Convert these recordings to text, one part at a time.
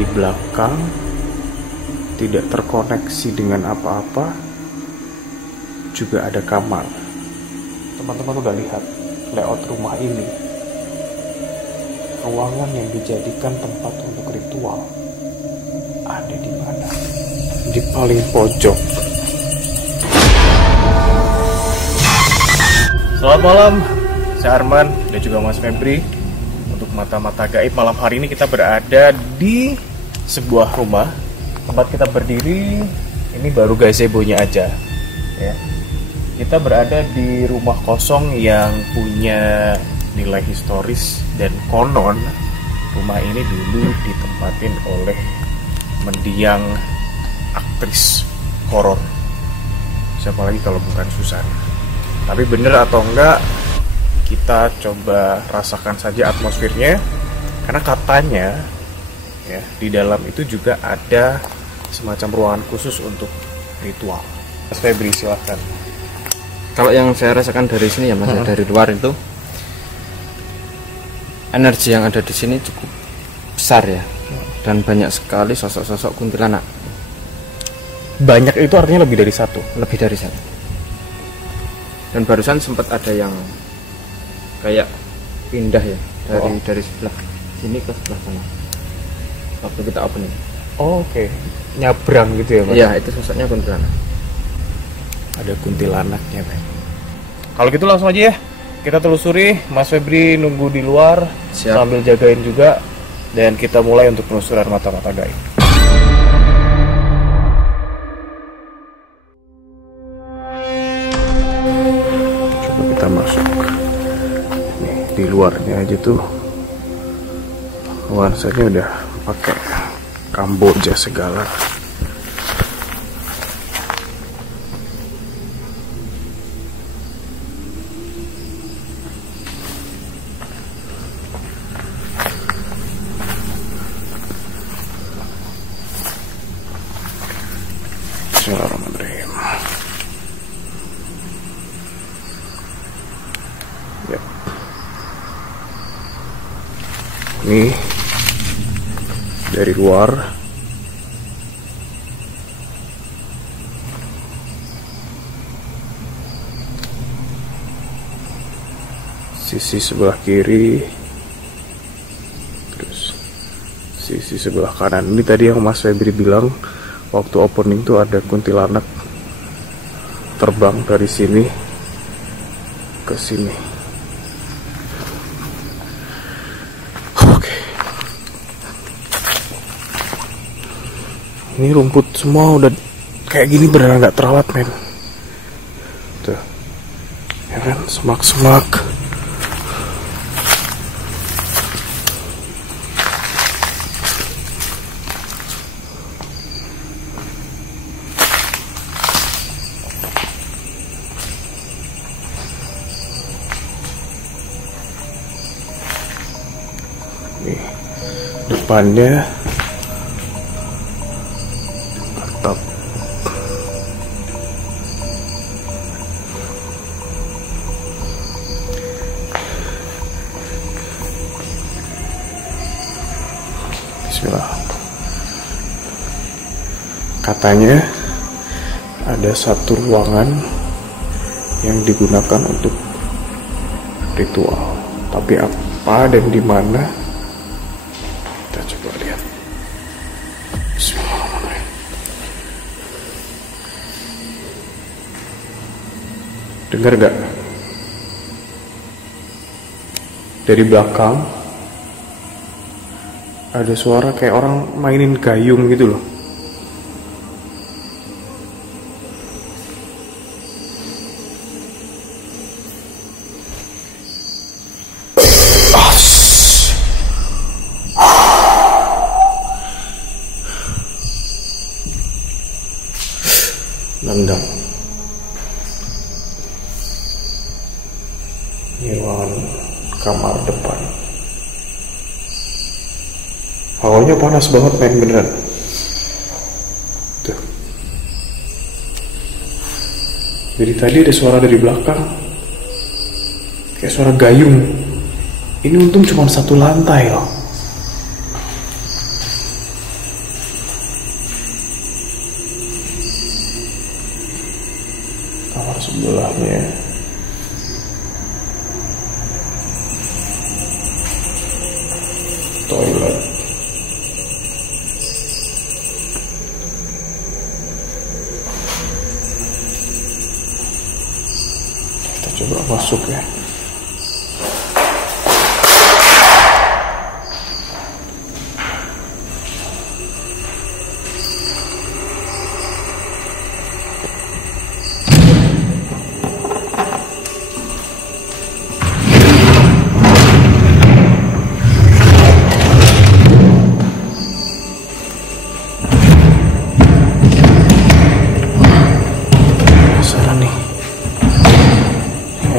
di belakang, tidak terkoneksi dengan apa-apa, juga ada kamar. Teman-teman udah lihat layout rumah ini, ruangan yang dijadikan tempat untuk ritual ada di mana? Di paling pojok. Selamat malam, saya Arman dan juga Mas Febri. Untuk mata-mata gaib malam hari ini kita berada di sebuah rumah. Tempat kita berdiri ini baru gazebo-nya aja ya. Kita berada di rumah kosong yang punya nilai historis, dan konon rumah ini dulu ditempatin oleh mendiang aktris horor. Siapa lagi kalau bukan Susan. Tapi bener atau enggak, kita coba rasakan saja atmosfernya. Karena katanya ya, di dalam itu juga ada semacam ruangan khusus untuk ritual. Mas Febri, silahkan. Kalau yang saya rasakan dari sini ya Mas, dari luar itu energi yang ada di sini cukup besar ya, dan banyak sekali sosok-sosok kuntilanak. Banyak itu artinya lebih dari satu? Lebih dari satu. Dan barusan sempat ada yang kayak pindah ya dari sebelah sini ke sebelah sana waktu kita opening. Oh, oke. Nyabrang gitu ya Mas? Iya, itu sosoknya kuntilanak. Ada kuntilanaknya, Pak. Kalau gitu langsung aja ya, kita telusuri. Mas Febri nunggu di luar. Siap. Sambil jagain juga, dan kita mulai untuk penelusuran mata-mata gaib. Coba kita masuk. Nih, di luarnya aja tuh nuansanya udah pakai Kamboja segala. Bismillahirrahmanirrahim. Ya. Ini dari luar. Sisi sebelah kiri, terus sisi sebelah kanan. Ini tadi yang Mas Febri bilang waktu opening tuh ada kuntilanak terbang dari sini ke sini. Oke. Ini rumput semua udah kayak gini beneran nggak terawat, men. Tuh, ya kan, semak-semak. Nih, depannya atap. Bismillah. Katanya ada satu ruangan yang digunakan untuk ritual, tapi apa dan di mana? Coba lihat. Bismillahirrahmanirrahim. Dengar gak? Dari belakang ada suara kayak orang mainin gayung gitu loh. Nendang. Ini ruangan kamar depan. Hawanya panas banget, men, beneran. Tuh. Jadi tadi ada suara dari belakang, kayak suara gayung. Ini untung cuma satu lantai loh. kamarnya. Toilet. Kita coba masuk ya.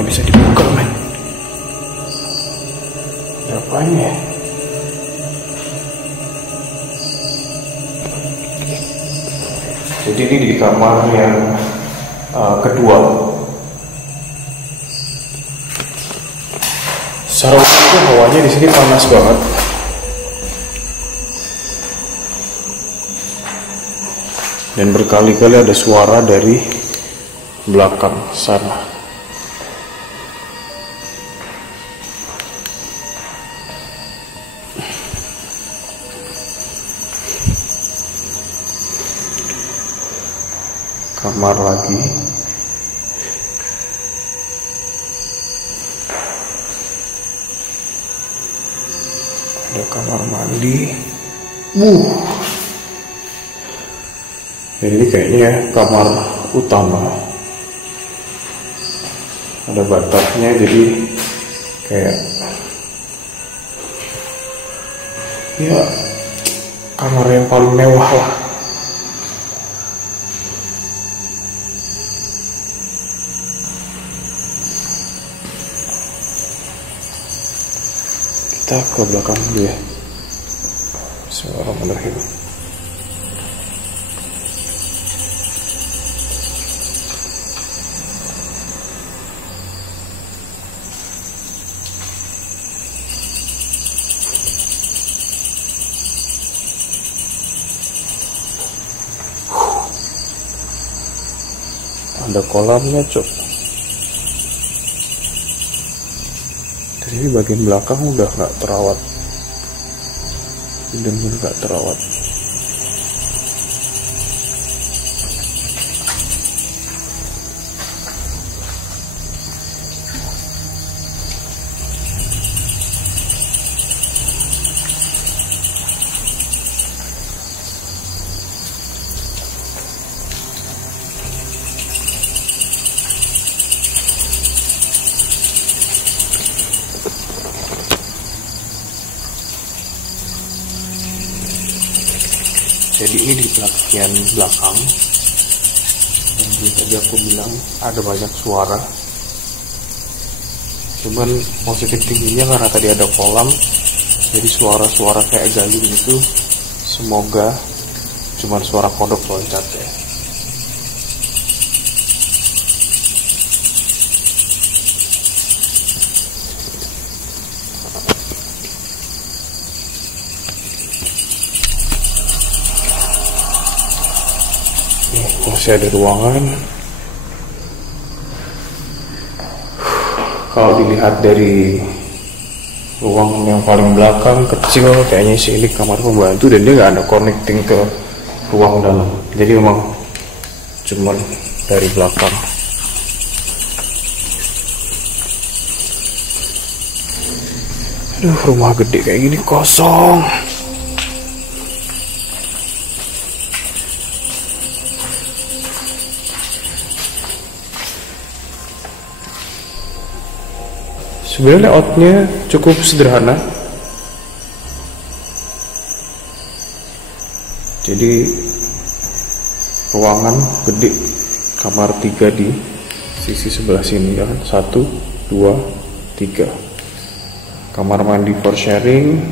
Bisa dibuka, men. Ngapain ya? Jadi ini di kamar yang kedua. Secara umum hawanya di sini panas banget. Dan berkali-kali ada suara dari belakang sana. Kamar lagi. Ada kamar mandi. Ini kayaknya kamar utama. Ada batapnya, jadi kayak ya kamar yang paling mewah lah. Kita ke belakang dulu ya. Bismillahirrahmanirrahim. Ada kolamnya, cok. Jadi bagian belakang udah nggak terawat, bener-bener nggak terawat. Jadi ini di bagian belakang yang tadi aku bilang ada banyak suara. Cuman positif tingginya karena tadi ada kolam, jadi suara-suara kayak galing itu semoga cuman suara kodok loncat ya. Masih ada ruangan. Kalau dilihat dari ruang yang paling belakang kecil, kayaknya sih ini kamar pembantu dan dia nggak ada connecting ke ruang dalam. Jadi memang cuman dari belakang. Aduh, rumah gede kayak gini kosong. Sebenarnya layoutnya cukup sederhana. Jadi ruangan gede, kamar 3 di sisi sebelah sini ya kan, 1, 2, 3. Kamar mandi for sharing,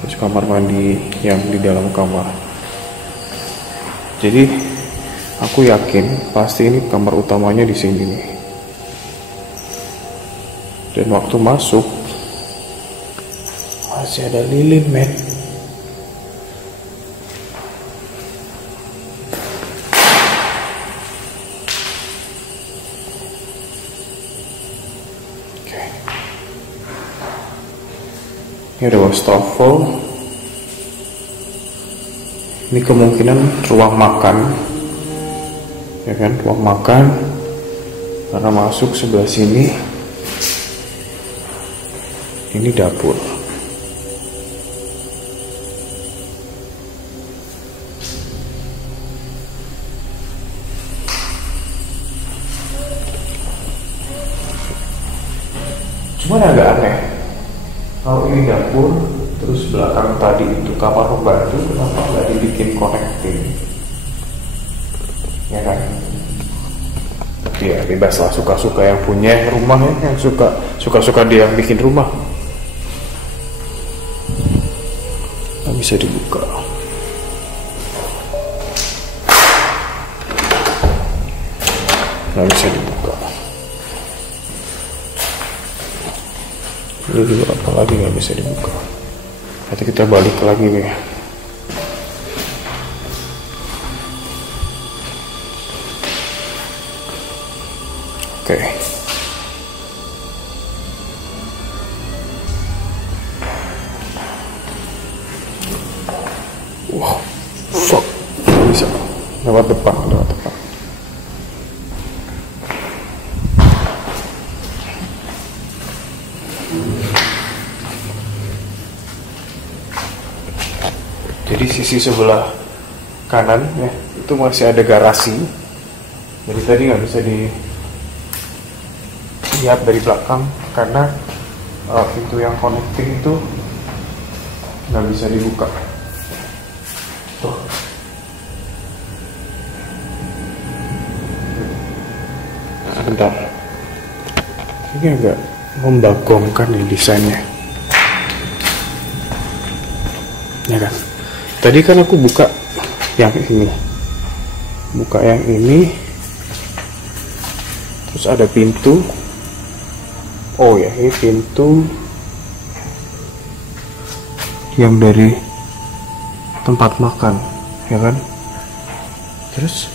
terus kamar mandi yang di dalam kamar. Jadi aku yakin pasti ini kamar utamanya di sini nih. Dan waktu masuk masih ada lilin, men. Oke. Ini ada wastafel. Ini kemungkinan ruang makan, ya kan, ruang makan. Karena masuk sebelah sini, ini dapur. Cuman agak aneh, kalau ini dapur, terus belakang tadi itu kamar pembantu, kenapa nggak dibikin connecting? Ya kan? Ya bebas lah, suka-suka yang punya rumah ya, yang suka-suka dia yang bikin rumah. Nggak bisa dibuka. Nggak bisa dibuka. Ini juga apalagi nggak bisa dibuka. Nanti kita balik lagi nih. Oke. Wow, fuck, nggak bisa. Lewat depan. Jadi sisi sebelah kanan ya, itu masih ada garasi. Jadi tadi nggak bisa dilihat dari belakang karena pintu yang connecting itu nggak bisa dibuka. Tuh. Sebentar. Ini agak membagongkan nih desainnya. Ya kan? Tadi kan aku buka yang ini. Buka yang ini. Terus ada pintu. Oh ya, ini pintu yang dari tempat makan, ya kan? Terus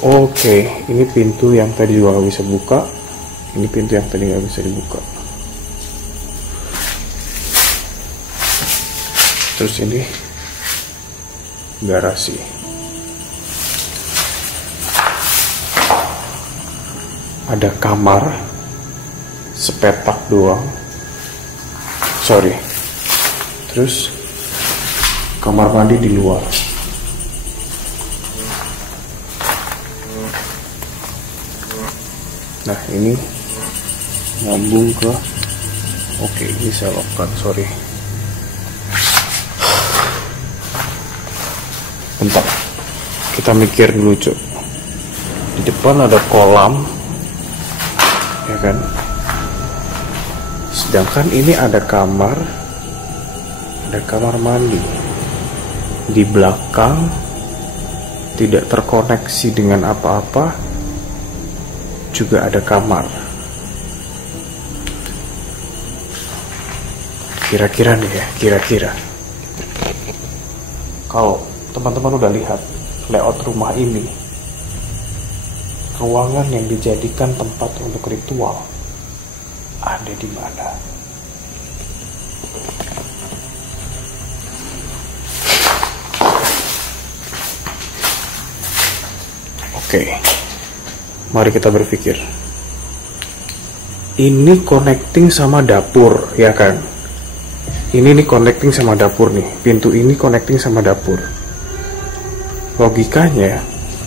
oke, ini pintu yang tadi juga nggak bisa buka. Ini pintu yang tadi nggak bisa dibuka. Terus ini garasi. Ada kamar sepetak doang. Sorry. Terus kamar mandi di luar. Nah ini nyambung ke. Oke, ini selokan. Sorry. Bentar, kita mikir dulu cuk. Di depan ada kolam, ya kan? Sedangkan ini ada kamar mandi. Di belakang tidak terkoneksi dengan apa-apa, juga ada kamar. Kira-kira nih ya, kira-kira. Kalau teman-teman udah lihat layout rumah ini, ruangan yang dijadikan tempat untuk ritual ada di mana? Oke, mari kita berpikir. Ini connecting sama dapur, ya kan? Ini nih connecting sama dapur nih. Pintu ini connecting sama dapur. Logikanya,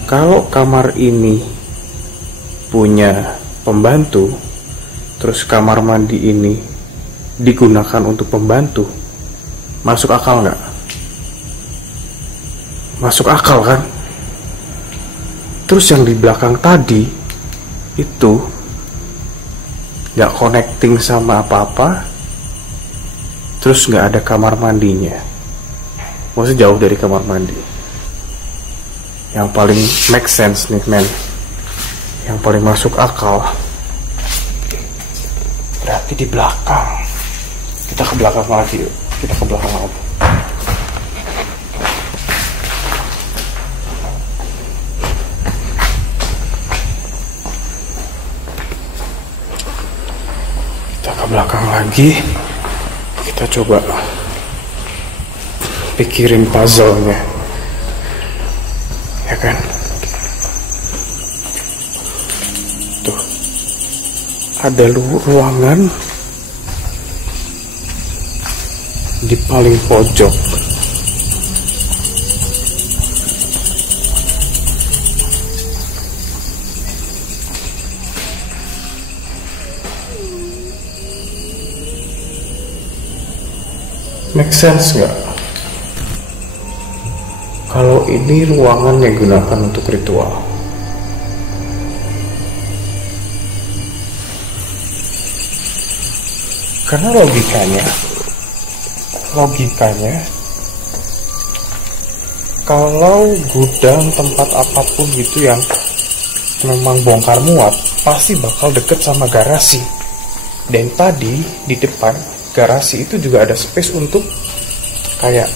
kalau kamar ini punya pembantu, terus kamar mandi ini digunakan untuk pembantu, masuk akal nggak? Masuk akal kan? Terus yang di belakang tadi itu nggak connecting sama apa-apa, terus nggak ada kamar mandinya. Maksudnya jauh dari kamar mandi. Yang paling make sense nih men, yang paling masuk akal berarti di belakang. Kita ke belakang lagi yuk. Kita ke belakang lagi. Kita ke belakang lagi. Kita coba pikirin puzzle-nya. Ya kan? Tuh. Ada ruangan di paling pojok. Make sense nggak? Kalau ini ruangan yang digunakan untuk ritual. Karena logikanya, kalau gudang tempat apapun gitu yang memang bongkar muat, pasti bakal deket sama garasi. Dan tadi di depan garasi itu juga ada space untuk kayak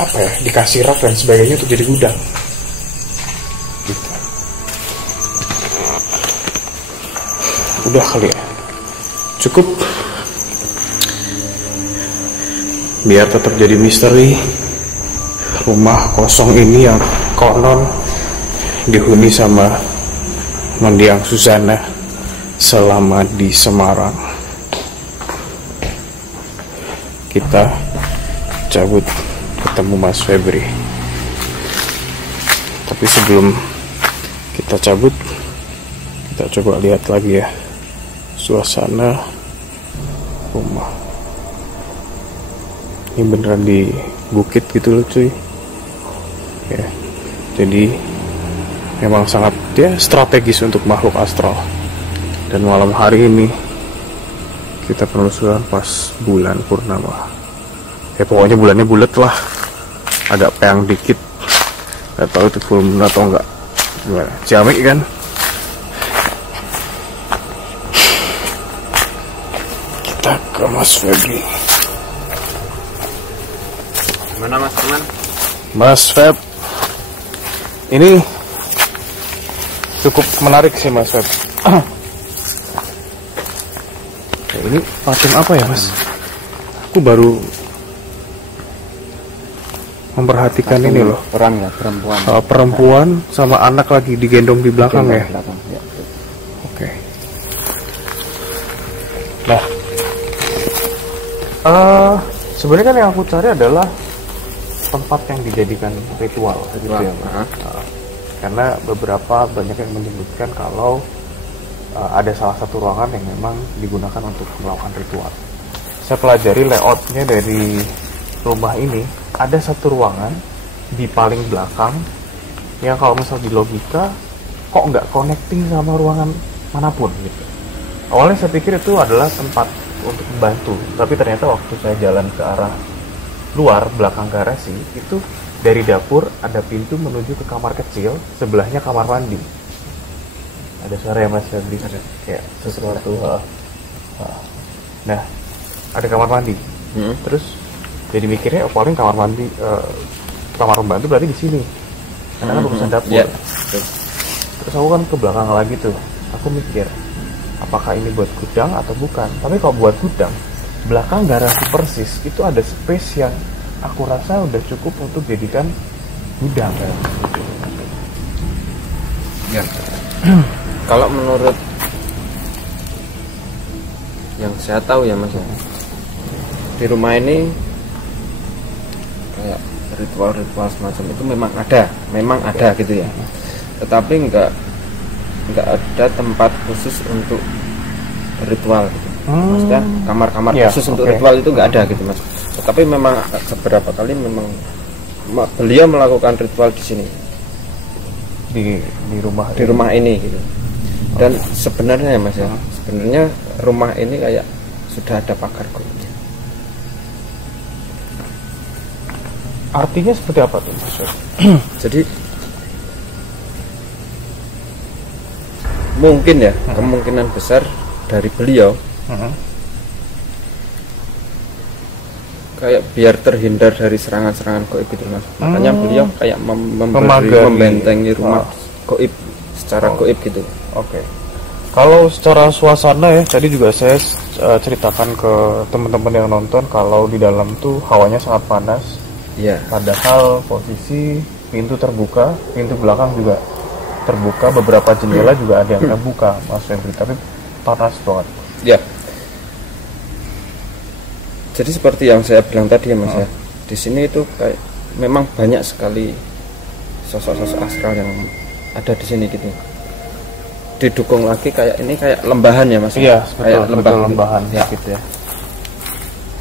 apa ya, dikasih rak dan sebagainya untuk jadi gudang gitu. Udah kali ya, cukup biar tetap jadi misteri rumah kosong ini yang konon dihuni sama mendiang Susana selama di Semarang. Kita cabut ketemu Mas Febri. Tapi sebelum kita cabut, kita coba lihat lagi ya suasana rumah. Ini beneran di bukit gitu loh cuy. Ya, jadi memang sangat strategis untuk makhluk astral. Dan malam hari ini kita penelusuran pas bulan purnama. Ya pokoknya bulannya bulat lah, agak peyang dikit. Gak tahu itu full moon atau enggak. Gimana? Ciamik kan? Kita ke Mas Febri. Mana Mas teman? Mas Feb, ini cukup menarik sih Mas Feb. Ini patung apa ya Mas? Aku baru memperhatikan patung ini loh. Orang ya, perempuan. Perempuan sama anak lagi digendong di belakang ya. Ya. Oke. Nah, sebenarnya kan yang aku cari adalah tempat yang dijadikan ritual, gitu ya Mas. Karena beberapa banyak yang menyebutkan kalau ada salah satu ruangan yang memang digunakan untuk melakukan ritual. Saya pelajari layoutnya dari rumah ini, ada satu ruangan di paling belakang yang kalau misal di logika kok nggak connecting sama ruangan manapun gitu. Awalnya saya pikir itu adalah tempat untuk membantu, tapi ternyata waktu saya jalan ke arah luar belakang garasi itu dari dapur ada pintu menuju ke kamar kecil, sebelahnya kamar mandi. Ada suara ya Mas Febri, ada kayak sesuatu. Nah, ada kamar mandi. Terus jadi mikirnya paling kamar mandi, kamar pembantu berarti di sini. Karena kan urusan dapur. Yeah. Terus aku kan ke belakang lagi tuh. Aku mikir, apakah ini buat gudang atau bukan? Tapi kalau buat gudang, belakang garasi persis itu ada space yang aku rasa udah cukup untuk jadikan gudang kan. Ya. Kalau menurut yang saya tahu ya Mas, di rumah ini kayak ritual-ritual semacam itu memang ada gitu ya. Tetapi enggak ada tempat khusus untuk ritual gitu. Maksudnya kamar-kamar khusus untuk ritual itu enggak ada gitu Mas. Tetapi memang beberapa kali memang beliau melakukan ritual di sini. Di rumah ini gitu. Dan sebenarnya ya Mas ya, sebenarnya rumah ini kayak sudah ada pagar goibnya. Artinya seperti apa tuh Mas? Jadi mungkin ya, kemungkinan besar dari beliau kayak biar terhindar dari serangan-serangan goib itu Mas. Makanya beliau kayak membentengi rumah goib secara goib gitu. Oke. Kalau secara suasana ya, tadi juga saya ceritakan ke teman-teman yang nonton kalau di dalam tuh hawanya sangat panas. Iya. Padahal posisi pintu terbuka, pintu belakang juga terbuka, beberapa jendela juga ada yang terbuka, Mas Febri. Tapi panas banget. Ya. Jadi seperti yang saya bilang tadi ya Mas ya. Di sini itu kayak memang banyak sekali sosok-sosok astral yang ada di sini gitu. Didukung lagi kayak ini kayak lembahan ya Mas. Iya, kayak betul, lembahan ya. gitu ya.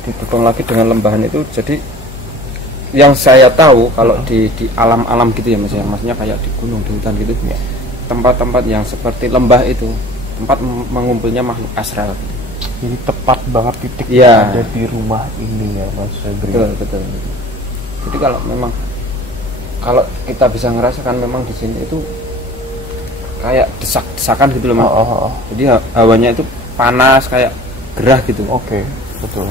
Didukung lagi dengan lembahan itu, jadi yang saya tahu kalau di alam-alam gitu ya Mas ya, maksudnya kayak di gunung, di hutan gitu ya. Tempat-tempat yang seperti lembah itu tempat mengumpulnya makhluk astral. Jadi tepat banget titik ya. Ada di rumah ini ya Mas Febri. Betul. Jadi kalau memang kalau kita bisa ngerasakan memang di sini itu kayak desak-desakan gitu loh Mas. Jadi hawanya itu panas kayak gerah gitu. Oke, betul.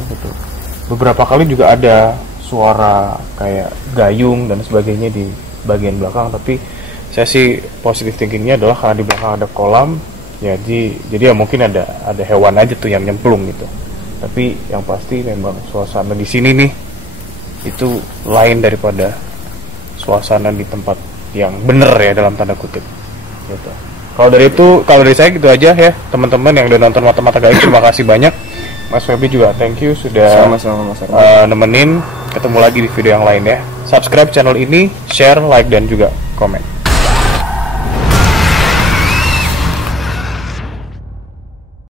Beberapa kali juga ada suara kayak gayung dan sebagainya di bagian belakang, tapi saya sih positive thinkingnya adalah karena di belakang ada kolam, jadi ya mungkin ada hewan aja tuh yang nyemplung gitu. Tapi yang pasti memang suasana di sini nih itu lain daripada suasana di tempat yang bener ya dalam tanda kutip. Gitu. Kalau dari saya gitu aja ya teman-teman yang udah nonton Mata-Mata Gaib. Terima kasih banyak Mas Febri juga, thank you sudah sama-sama Mas nemenin. Ketemu lagi di video yang lain ya. Subscribe channel ini, share, like dan juga komen.